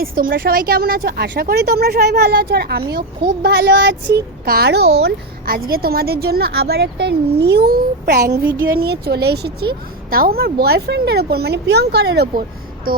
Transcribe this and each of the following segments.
Guys তোমরা সবাই কেমন আছো? আশা করি তোমরা সবাই ভালো আছো আর আমিও খুব ভালো আছি। কারণ আজকে তোমাদের জন্য আবার একটা নিউ প্র্যাঙ্ক ভিডিও নিয়ে চলে এসেছি। তাও আমার বয়ফ্রেন্ডের ওপর মানে প্রিয়ঙ্করের ওপর। তো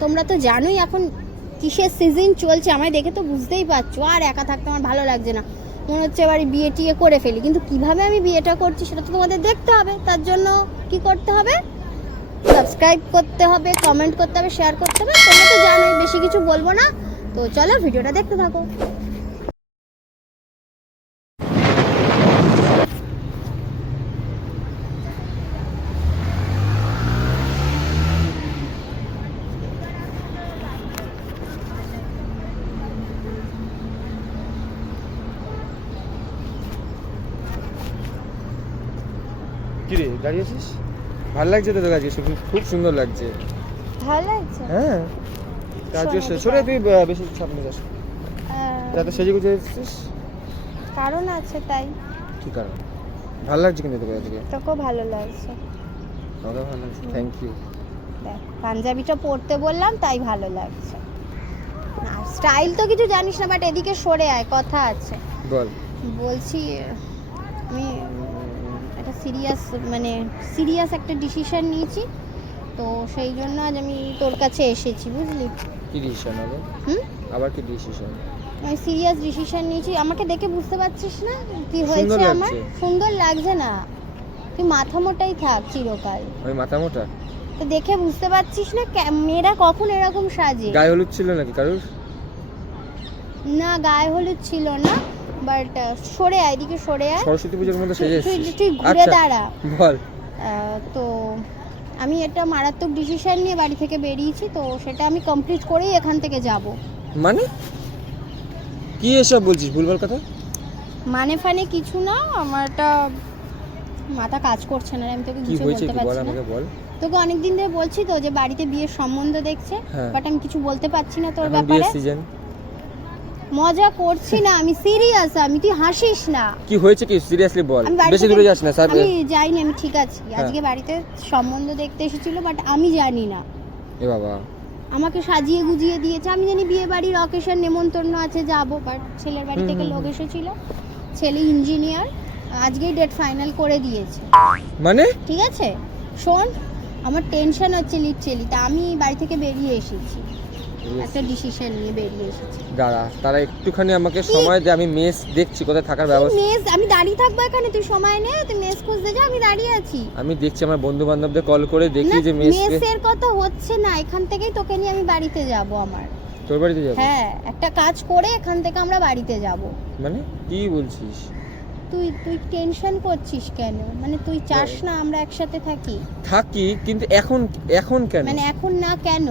তোমরা তো জানোই এখন কিসের সিজন চলছে, আমায় দেখে তো বুঝতেই পারছ। আর একা থাকতে আমার ভালো লাগছে না। মনে হচ্ছে এবার বিয়ে টিয়ে করে ফেলি। কিন্তু কীভাবে আমি বিয়েটা করছি সেটা তো তোমাদের দেখতে হবে। তার জন্য কি করতে হবে? সাবস্ক্রাইব করতে হবে কমেন্ট করতে হবে শেয়ার করতে হবে। তোমরা তো জানোই, বেশি কিছু বলব না। তো চলো ভিডিওটা দেখতে থাকো। কি রে দাঁড়িয়ে আছিস? ভালো লাগছে তো তোকে আজকে খুব সুন্দর লাগছে। ভালো লাগছে? হ্যাঁ। আজকে সরে তুই বেশি সামনে যাস যাতে সেজে গুজে এসেছিস। কারণ আছে তাই। কি কারণ? ভালো লাগছে কিন্তু তোকে আজকে তোকেও ভালো লাগছে। আমাকে ভালো লাগছে। থ্যাংক ইউ পাঞ্জাবিটা পরতে বললাম তাই ভালো লাগছে। না স্টাইল তো কিছু জানিস না বাট এদিকে সরে আয় কথা আছে। বল। বলছি আমি সিরিয়াস মানে সিরিয়াস একটা ডিসিশন নিয়েছি। তো সেই জন্য আজ আমি তোর কাছে এসেছি বুঝলি? কি ডিসিশন হবে? হুম? আবার কি ডিসিশন আমি সিরিয়াস ডিসিশন নিয়েছি। আমাকে দেখে বুঝতে পারছিস না কি হয়েছে আমার? সুন্দর লাগছে না। তুই মাথা মোটাই থাক চিরকাল। আমি মাথা মোটা? তো দেখে বুঝতে পারছিস না মেয়েরা কখন এরকম সাজে? গায়ে হলুদ ছিল নাকি কারোর? না গায়ে হলুদ ছিল না। বাট সরে আয় এদিকে সরে আয়। সরস্বতী পুজোর মধ্যে সেজে তুই- ঘুরে আচ্ছা দাঁড়া। বল। তো আমি একটা মারাত্মক ডিসিশন নিয়ে বাড়ি থেকে বেরিয়েছি তো সেটা আমি কমপ্লিট করেই এখান থেকে যাব। মানে? কি এসব বলছিস? ভুলভাল কথা। মানে ফানে কিছু না আমার একটা মাথা কাজ করছে না আমি তোকে কিছু বলতে পারছি না। তোকে অনেকদিন ধরে বলছি তো যে বাড়িতে বিয়ের সম্বন্ধ দেখছে হ্যাঁ। বাট আমি কিছু বলতে পারছি না তোর ব্যাপারে। মজা করছি না আমি সিরিয়াস আমি তুই হাসিস না। কি হয়েছে কি? সিরিয়াসলি বল। বেশি দূরে যাস না স্যার। আমি যাইনি আমি ঠিক আছি। হ্যাঁ। আজকে বাড়িতে সম্বন্ধ দেখতে এসেছিল বাট আমি জানি না। এ বাবা। আমাকে সাজিয়ে গুজিয়ে দিয়েছে। আমি জানি বিয়ে বাড়ির অকেশন নেমন্তন্ন আছে যাব বাট ছেলের বাড়ি থেকে লোক। এসেছিল। ছেলে ইঞ্জিনিয়ার আজকেই ডেট ফাইনাল করে দিয়েছে। মানে? ঠিক আছে? শোন আমার টেনশন হচ্ছে লিটারেলি তা আমি বাড়ি থেকে বেরিয়ে এসেছি। একটা ডিসিশন নিয়ে বেরিয়ে এসেছি। দাঁড়া তারা একটুখানি আমাকে সময় দে আমি মেস দেখছি কোথায় থাকার ব্যবস্থা। মেস আমি দাঁড়িয়ে থাকব এখানে তুই সময় নে তুই মেস খুঁজতে যা আমি দাঁড়িয়ে আছি। আমি দেখছি আমার বন্ধু বান্ধবদের কল করে দেখি যে মেস মেসের কথা হচ্ছে না এখান থেকেই তোকে নিয়ে আমি বাড়িতে যাব আমার। তোর বাড়িতে যাব? হ্যাঁ একটা কাজ করে এখান থেকে আমরা বাড়িতে যাব। মানে কি বলছিস? তুই তুই টেনশন করছিস কেন? মানে তুই চাস না আমরা একসাথে থাকি? থাকি কিন্তু এখন এখন কেন? মানে এখন না কেন?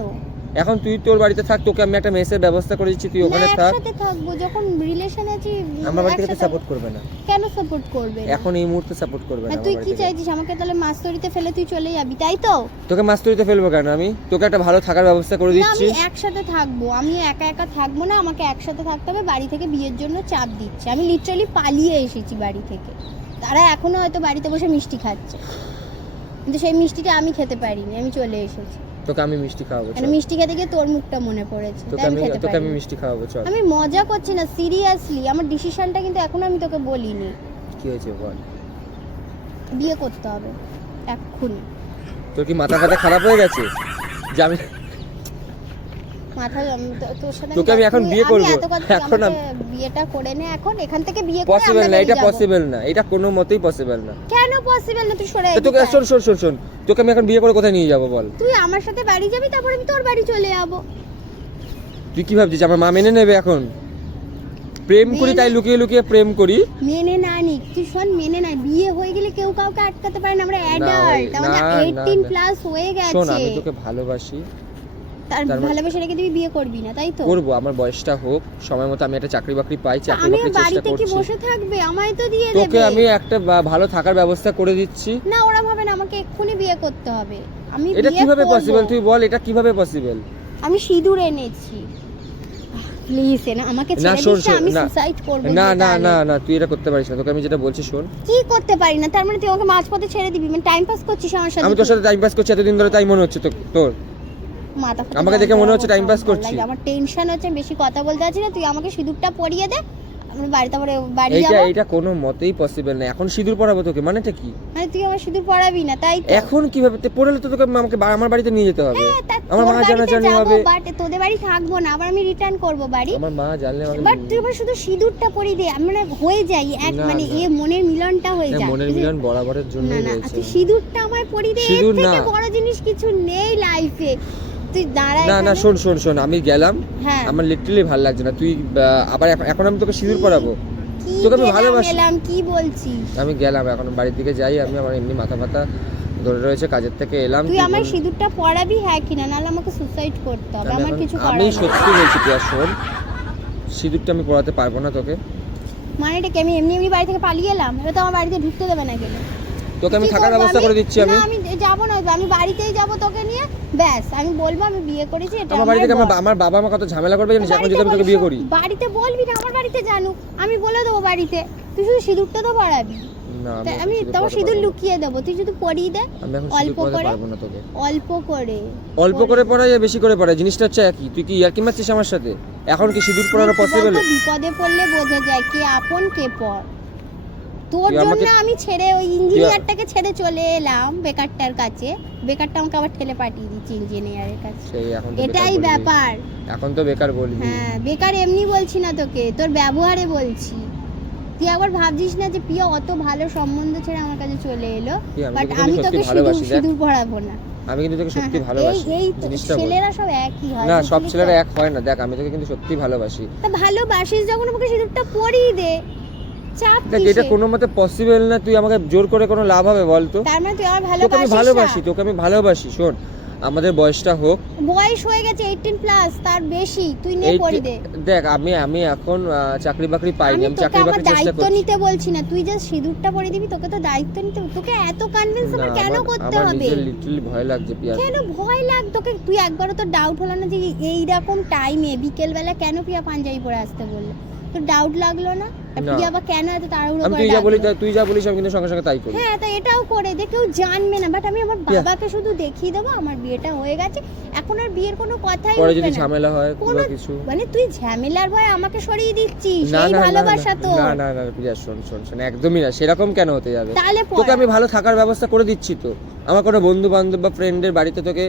এখন তুই তোর বাড়িতে থাক তোকে আমি একটা মেসের ব্যবস্থা করে দিচ্ছি তুই ওখানে থাক। একসাথে থাকব যখন রিলেশন আছি আমার বাড়ি থেকে সাপোর্ট করবে না। কেন সাপোর্ট করবে এখন এই মুহূর্তে সাপোর্ট করবে না তুই কি চাইছিস আমাকে তাহলে মাস্তরিতে ফেলে তুই চলে যাবি তাই তো? তোকে মাস্তুরিতে ফেলব কেন আমি? তোকে একটা ভালো থাকার ব্যবস্থা করে দিচ্ছি। আমি একসাথে থাকব আমি একা একা থাকব না আমাকে একসাথে থাকতে হবে বাড়ি থেকে বিয়ের জন্য চাপ দিচ্ছে। আমি লিটারালি পালিয়ে এসেছি বাড়ি থেকে। তারা এখনও হয়তো বাড়িতে বসে মিষ্টি খাচ্ছে। কিন্তু সেই মিষ্টিটা আমি খেতে পারিনি আমি চলে এসেছি। তোকে আমি মিষ্টি খাওয়াবো মানে মিষ্টি খেতে গিয়ে তোর মুখটা মনে পড়েছে তোকে আমি আমি তোকে আমি মিষ্টি খাওয়াবো চল। আমি মজা করছি না সিরিয়াসলি আমার ডিসিশনটা কিন্তু এখনও আমি তোকে বলিনি। কি হয়েছে বল? বিয়ে করতে হবে এক্ষুনি। তোর কি মাথা ফাথা খারাপ হয়ে গেছে? যে আমি মাথা তোর সাথে তোকে আমি এখন বিয়ে করব। এখন বিয়েটা করে নে এখন এখান থেকে বিয়ে করে পসিবল না এটা পসিবল না এটা কোনো মতেই পসিবল না। কেন পসিবল না? তুই সরে তোকে শোন শোন শোন শোন তোকে আমি এখন বিয়ে করে কোথায় নিয়ে যাব বল? তুই আমার সাথে বাড়ি যাবি তারপর আমি তোর বাড়ি চলে যাব। তুই কি ভাবছিস আমার মা মেনে নেবে এখন? প্রেম করি তাই লুকিয়ে লুকিয়ে প্রেম করি। মেনে না নিক তুই শোন মেনে না বিয়ে হয়ে গেলে কেউ কাউকে আটকাতে পারে না আমরা অ্যাডাল্ট আমাদের না, না, 18 প্লাস হয়ে শোন গেছে। আমি তোকে ভালোবাসি। তার মানে- ভালোবেসে রেখে বিয়ে করবি না তাই তো? করব আমার বয়সটা হোক সময় মতো আমি একটা চাকরি বাকরি পাই চাকরি বাকরির চেষ্টা বাড়িতে কি বসে থাকবে? আমায় তো দিয়ে তোকে আমি একটা ভালো থাকার ব্যবস্থা করে দিচ্ছি। না ওরা ভাবে না আমাকে এক্ষুনি বিয়ে করতে হবে। আমি এটা কীভাবে পসিবল তুই বল এটা কীভাবে পসিবল আমি সিঁদুর এনেছি। প্লিজ না আমাকে ছেড়ে দিস আমি না। সুসাইড করব না না না না তুই এটা করতে পারিস না। তোকে আমি যেটা বলছি শোন। কি করতে পারি না? তার মানে তুই আমাকে মাঝপথে ছেড়ে দিবি? মানে টাইম পাস করছিস আমার সাথে আমি তোর সাথে টাইম পাস করছি এতদিন ধরে তাই মনে হচ্ছে তোর। মাথা আমাকে দেখে মনে হচ্ছে time pass করছে। আমার টেনশন হচ্ছে বেশি কথা বলতে পারছি না তুই আমাকে সিঁদুরটা পরিয়ে দে আমরা বাড়িতে পরে বাড়ি যাব। এইটা কোনো মতেই পসিবল না। এখন সিঁদুর পরাবো তোকে মানেটা কি? মানে তুই আমার সিঁদুর পরাবি না তাই এখন কীভাবে? তে পড়লে তো তোকে আমাকে আমার বাড়িতে নিয়ে যেতে হবে। হ্যাঁ, আমার মা জানাজানি যাব, হবে। but তোদের বাড়ি থাকব না আবার আমি রিটার্ন করব বাড়ি। আমার মা জানলে আমাকে বাট তুই আমার শুধু সিঁদুরটা পরিয়ে দে আমি মানে হয়ে যাই এক মানে। এ মনের মিলনটা হয়ে যায় মনের মিলন বরাবরের জন্য না না তুই সিঁদুরটা আমায় পরিয়ে দে এর থেকে বড় জিনিস কিছু নেই লাইফে তুই দাঁড়া না না শোন শোন শোন আমি গেলাম। হ্যাঁ। আমার লিটারালি ভালো লাগছে না। তুই আবার এখন- আমি তোকে সিঁদুর পরাবো। তোকে আমি ভালোবাসি। গেলাম কি বলছিস? আমি গেলাম এখন বাড়ির দিকে যাই। আমি আমার এমনি মাথা ব্যথা ধরে রয়েছে কাজের থেকে এলাম। তুই আমার সিঁদুরটা পরাবি? হ্যাঁ কিনা নাহলে আমাকে সুসাইড করতে হবে। আমার কিছু আমি করার নেই। সত্যি বলছি তুই শোন সিঁদুরটা আমি পড়াতে পারব না তোকে। মানেটা কি? আমি এমনি এমনি বাড়ি থেকে পালিয়ে এলাম? এবার তো আমার বাড়িতে ঢুকতে দেবে না গেলে তোকে আমি থাকার ব্যবস্থা করে দিচ্ছি আমি। আমি যাব না আমি বাড়িতেই যাব তোকে নিয়ে। ব্যাস আমি বলব আমি বিয়ে করেছি এটা আমার বাড়ি থেকে আমার আমার বাবা আমার কত ঝামেলা করবে জানিস? এখন যদি আমি তোকে বিয়ে করি। বাড়িতে বলবি না আমার বাড়িতে জানুক। আমি বলে দেবো বাড়িতে। তুই শুধু সিঁদুরটা তো পড়াবি না আমি সিঁদুর তোমার সিঁদুর লুকিয়ে দেবো। তুই শুধু পরিয়ে দে অল্প করে? অল্প করে। অল্প করে পড়াই বেশি করে পড়াই জিনিসটা হচ্ছে একই। তুই কি ইয়ার্কি মারছিস আমার সাথে? এখন কি সিঁদুর পরানো কি পসিবল বিপদে পড়লে বোঝা যায় কে আপন কে পর। তোর জন্য আমি ছেড়ে ওই ইঞ্জিনিয়ারটাকে ছেড়ে চলে এলাম বেকারটার কাছে। বেকারটা আমাকে আবার ঠেলে পাঠিয়ে দিচ্ছি ইঞ্জিনিয়ারের কাছে। এটাই ব্যাপার। এখন তো বেকার বলবি। হ্যাঁ বেকার এমনি বলছি না তোকে তোর ব্যবহারে বলছি। তুই একবার ভাবছিস না যে প্রিয়া অত ভালো সম্বন্ধ ছেড়ে আমার কাছে চলে এলো? বাট আমি তোকে দেখ। সিঁদুর পড়াবো না। আমি কিন্তু তোকে সত্যি হ্যাঁ, ভালোবাসি এই ছেলেরা সব একই হয়। না সব ছেলেরা এক হয় না। দেখ আমি তোকে কিন্তু সত্যি ভালোবাসি। তা ভালোবাসিস যখন আমাকে সিঁদুরটা পরিয়ে দে। চাপ এটা কোনো মতে পসিবল না তুই আমাকে জোর করে কোনো লাভ হবে বল তো। তার মানে তুই আমার তোকে আমি ভালোবাসি তোকে আমি ভালোবাসি শোন আমাদের বয়সটা হোক। বয়স হয়ে গেছে 18 প্লাস তার বেশি তুই নে পরি দে। দেখ আমি আমি এখন চাকরি বাকরি পাইনি আমি চাকরি আমার বাকরি চেষ্টা দায়িত্ব করছি। নিতে বলছি না তুই যে সিঁদুরটা পরে দিবি তোকে তো দায়িত্ব নিতে তোকে এত কনভিন্স আমার কেন আমার- করতে আমার হবে? নিজের লিটারালি ভয় লাগছে পিয়া কেন ভয় লাগ তোকে তুই একবারও তো ডাউট হলো না যে এই রকম টাইমে বিকেল বেলা কেন প্রিয়া পাঞ্জাবি পরে আসতে বলল? তোর ডাউট লাগল না। প্রিয়া বা কেন এত তাড়াহুড়ো করে তুই যা বলি তুই যা বলিস আমি কিন্তু সঙ্গে সঙ্গে তাই করি। হ্যাঁ তা এটাও করে দে কেউ জানবে না। বাট আমি আমার। বাবাকে শুধু দেখিয়ে দেবো আমার বিয়েটা হয়ে গেছে। এখন আর বিয়ের কোনো কথাই পরে যদি ঝামেলা হয় কোনো কিছু। মানে তুই ঝামেলার ভয়ে আমাকে সরিয়ে দিচ্ছিস না ভালোবাসা তো না না না প্রিয়া শোন শোন শোন একদমই না। সেরকম কেন হতে যাবে? তাহলে তোকে আমি ভালো থাকার ব্যবস্থা করে দিচ্ছি তো। আমার কোনো বন্ধু বান্ধব বা ফ্রেন্ডের বাড়িতে তোকে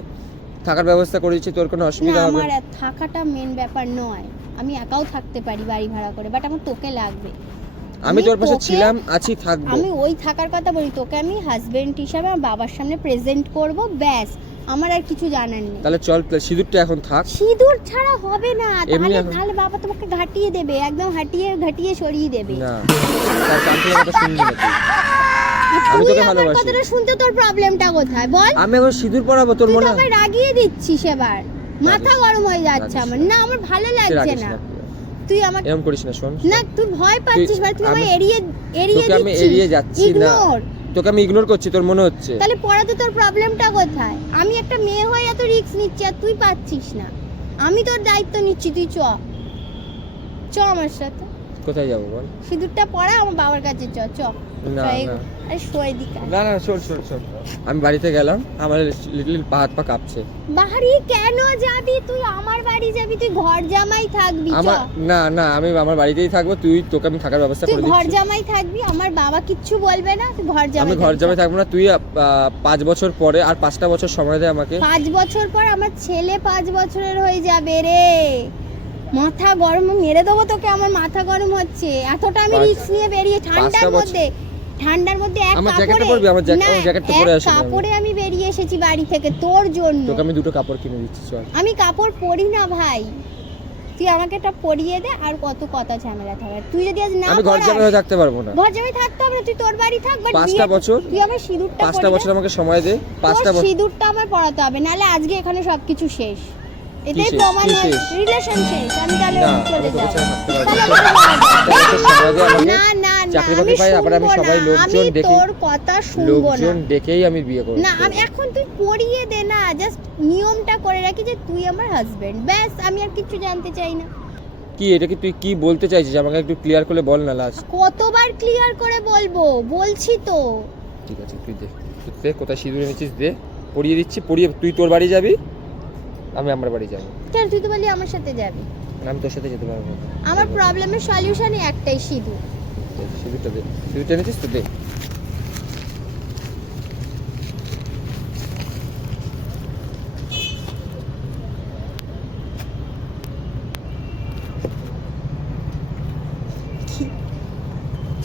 থাকার ব্যবস্থা করে দিচ্ছি তোর কোনো না অসুবিধা হবে আমার আর থাকাটা মেন ব্যাপার নয়। আমি একাও থাকতে পারি বাড়ি ভাড়া করে বাট আমার তোকে লাগবে। আমি আমি তোর পাশে তোকে- ছিলাম আছি থাকব। আমি ওই থাকার কথা বলি তোকে আমি হাজবেন্ড হিসাবে আমার বাবার সামনে প্রেজেন্ট করব ব্যাস। আমার আর কিছু জানার নেই। তাহলে চল তাহলে সিঁদুরটা এখন থাক। সিঁদুর ছাড়া হবে না তাহলে এখন- তাহলে বাবা তোমাকে ঘাটিয়ে দেবে একদম হাঁটিয়ে ঘাটিয়ে সরিয়ে দেবে। না তার কান থেকে কথা শুনবি না তুই আমি তোকে ভালোবাসি। কথাটা শুনতে তোর প্রবলেমটা কোথায়? বল। আমি এখন সিঁদুর পরাবো তোর মনে হয়? রাগিয়ে দিচ্ছিস এবার। মাথা গরম হয়ে যাচ্ছে আমার। না। আমার ভালো লাগছে না। তুই আমাকে এরকম করিস না শোন। না তুই ভয় পাচ্ছিস মানে তুই আমায় এড়িয়ে এড়িয়ে তোকে আমি এড়িয়ে যাচ্ছি না। তোকে আমি ইগনোর করছি তোর মনে হচ্ছে? তাহলে পড়াতে তোর প্রবলেমটা কোথায়? আমি একটা মেয়ে হয়ে এত রিস্ক নিচ্ছি আর তুই পাচ্ছিস না। আমি তোর দায়িত্ব নিচ্ছি তুই চ। চ আমার সাথে। কোথায় যাব বল? সিঁদুরটা পড়া আমার বাবার কাছে চ চ। না, না। না শোন শোন আমি বাড়িতে গেলাম আমার লিটল পা হাত পা কাঁপছে। বাড়ি কেন যাবি? তুই আমার বাড়ি যাবি তুই ঘর জামাই থাকবি আমার না না আমি আমার বাড়িতেই থাকব তুই তোকে আমি থাকার ব্যবস্থা করে ঘর জামাই থাকবি আমার বাবা কিচ্ছু বলবে না তুই ঘর জামাই আমি ঘর জামাই থাকব না তুই পাঁচ বছর পরে আর পাঁচটা বছর সময় দে আমাকে। পাঁচ বছর পর আমার ছেলে পাঁচ বছরের হয়ে যাবে রে। মাথা গরম মেরে দেবো তোকে আমার মাথা গরম হচ্ছে। এতটা আমি রিস্ক নিয়ে বেরিয়ে ঠান্ডার মধ্যে ঠান্ডার মধ্যে এক আমার জ্যাকেটটা কাপড়ে পরবি? আমার জ্যাকেটটা পরে আসি আমি। কাপড়ে আমি বেরিয়ে এসেছি বাড়ি থেকে তোর জন্য। তোকে আমি দুটো কাপড় কিনে দিচ্ছি চল। আমি কাপড় পরি না ভাই। তুই আমাকে এটা পরিয়ে দে আর কত কথা ঝামেলা থাকে তুই যদি আজ না আমি ঘর জামাই হয়ে থাকতে পারব না। ঘর জামাই থাকতে হবে না তুই তোর বাড়ি থাক বাট পাঁচটা বছর তুই আমার সিঁদুরটা পাঁচটা বছর আমাকে সময় দে পাঁচটা বছর সিঁদুরটা আমার পড়াতে হবে নাহলে আজকে এখানে সবকিছু শেষ। এটাই প্রমাণ আমি তাহলে না চলে যাব। না। চাকরি বাকরি পাই, আবার আমি সবাই লোকজন দেখে- তোর কথা শুনব না। লোকজন ডেকেই আমি বিয়ে করব। না আমি এখন তুই পড়িয়ে দে না জাস্ট নিয়মটা করে রাখি যে তুই আমার হাজবেন্ড ব্যাস আমি আর কিছু জানতে চাই না। কি এটা কি তুই কি বলতে চাইছিস? আমাকে একটু ক্লিয়ার করে বল না লাস্ট কতবার ক্লিয়ার করে বলব? বলছি তো। ঠিক আছে তুই দে। তুই দে কোথায় সিঁদুর এনেছিস দে। পরিয়ে দিচ্ছি পরিয়ে তুই তোর বাড়ি যাবি? আমি আমার বাড়ি যাব। কেন? তুই তো বলি আমার সাথে যাবি। মানে আমি তোর সাথে যেতে পারব না। আমার প্রবলেমের সলিউশনই একটাই সিঁদুর সিঁদুরটা দে। সিঁদুরটা এনেছিস তো? দে।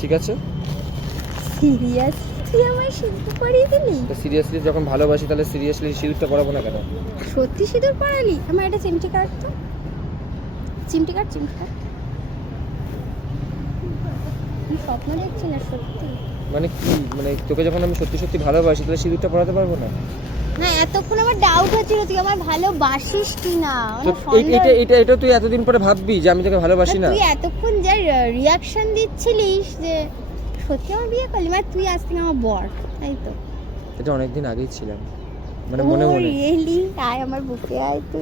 ঠিক আছে? সিরিয়াস তুই আমার সিঁদুর পরিয়ে দিলি? সিরিয়াসলি যখন ভালোবাসি তাহলে সিরিয়াসলি সিঁদুরটা পরাবো না কেন? সত্যি সিঁদুর পরালি? আমার এটা চিমটি কাট তো। চিমটি কাট চিমটি কাট স্বপ্ন দেখছি না সত্যি। মানে কি মানে তোকে যখন আমি সত্যি সত্যি ভালোবাসি তাহলে সিঁদুরটা পরাতে পারব না? না এতক্ষণ আমার ডাউট হচ্ছিল তুই আমার ভালোবাসিস কি না এটা এটা এটা তুই এতদিন পরে ভাববি যে আমি তোকে ভালোবাসি না তুই এতক্ষণ যা রিয়াকশন দিচ্ছিলিস যে সত্যি আমার বিয়ে করলি? মানে তুই আজ থেকে আমার বর তাই তো? এটা অনেকদিন আগেই ছিলাম। মানে মনে মনে। রিয়েলি? আয় আমার বুকে আয় তুই।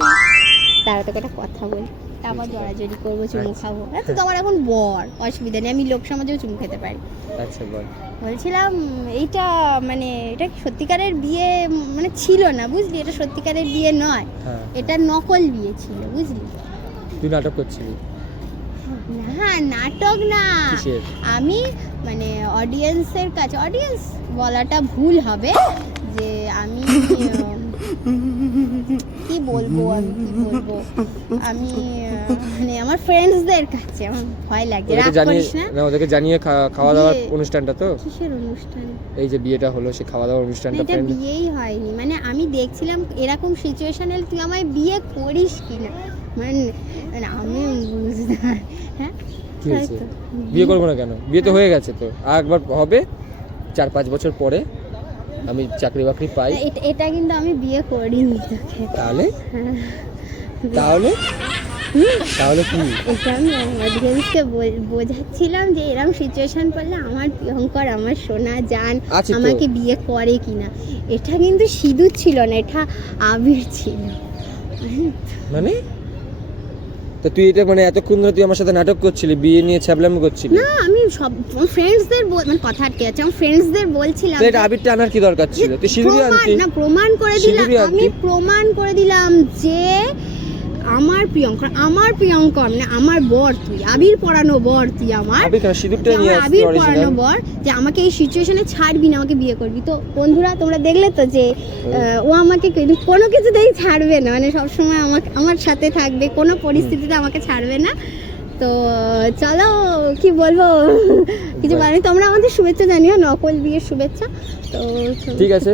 তারা তোকে একটা কথা বলি। আবার বলছি। জড়াজড়ি করব চুমু আচ্ছা। খাব। হ্যাঁ তুই তো আমার এখন বর অসুবিধা নেই। আমি লোক সমাজেও চুমু খেতে পারি। আচ্ছা বল। বলছিলাম এইটা মানে এটা সত্যিকারের বিয়ে? মানে ছিল না বুঝলি? এটা সত্যিকারের বিয়ে নয়। হ্যাঁ। এটা নকল বিয়ে ছিল বুঝলি? তুই নাটক করছিলি? না নাটক না। আমি মানে অডিয়েন্সের কাছে অডিয়েন্স বলাটা ভুল হবে যে আমি কি বলব আমি কি বলব? আমি মানে আমার ফ্রেন্ডসদের কাছে আমার ভয় ওদেরকে রাগ করিস না? না ওদেরকে জানিয়ে খাওয়া দাওয়ার অনুষ্ঠানটা তো? কিসের অনুষ্ঠান? এই যে বিয়েটা হলো সে খাওয়া দাওয়ার অনুষ্ঠানটা এটা বিয়েই হয়নি। মানে আমি দেখছিলাম এরকম সিচুয়েশন এলে তুই আমায় বিয়ে করিস কিনা? মানে মানে আমি বুঝতে হ্যাঁ? কি হয়েছে? বিয়ে করব না কেন? বিয়ে তো হয়ে গেছে তো। আর একবার হবে চার পাঁচ বছর পরে আমি চাকরি বাকরি পাই। এটা- কিন্তু আমি বিয়ে করিনি তাহলে? হ্যাঁ। তাহলে? তাহলে কি? এটা আমি অডিয়েন্সকে বোঝাচ্ছিলাম যে এরকম সিচুয়েশন পড়লে আমার প্রিয়ঙ্কর আমার সোনা তো। আমাকে বিয়ে করে কিনা। এটা কিন্তু সিঁদুর ছিল না এটা আবির ছিল। মানে? তো তুই এটা মানে এতক্ষণ ধরে তুই আমার সাথে নাটক করছিলি বিয়ে নিয়ে ছ্যাবলামি করছিলি? না আমি সব ফ্রেন্ডসদের মানে কথা আটকে আছে আমি ফ্রেন্ডসদের বলছিলাম তো এটা আবিরটা আনার কি দরকার ছিল? তুই সিঁদুরি আনতি। না প্রমাণ করে দিলাম। আমি প্রমাণ করে দিলাম যে আমার প্রিয়ঙ্কর আমার প্রিয়ঙ্কর মানে আমার বর তুই আবির পরানো বর তুই আমার। আবির পরানো বর যে আমাকে এই সিচুয়েশনে ছাড়বি না আমাকে বিয়ে করবি। তো বন্ধুরা তোমরা দেখলে তো যে ও আমাকে কোনো কিছুতেই ছাড়বে না। মানে সবসময় আমাকে আমার সাথে থাকবে কোনো পরিস্থিতিতে আমাকে ছাড়বে না। তো চলো কি বলব? কিছু। মানে তোমরা আমাদের শুভেচ্ছা জানিও নকল বিয়ের শুভেচ্ছা। তো ঠিক আছে।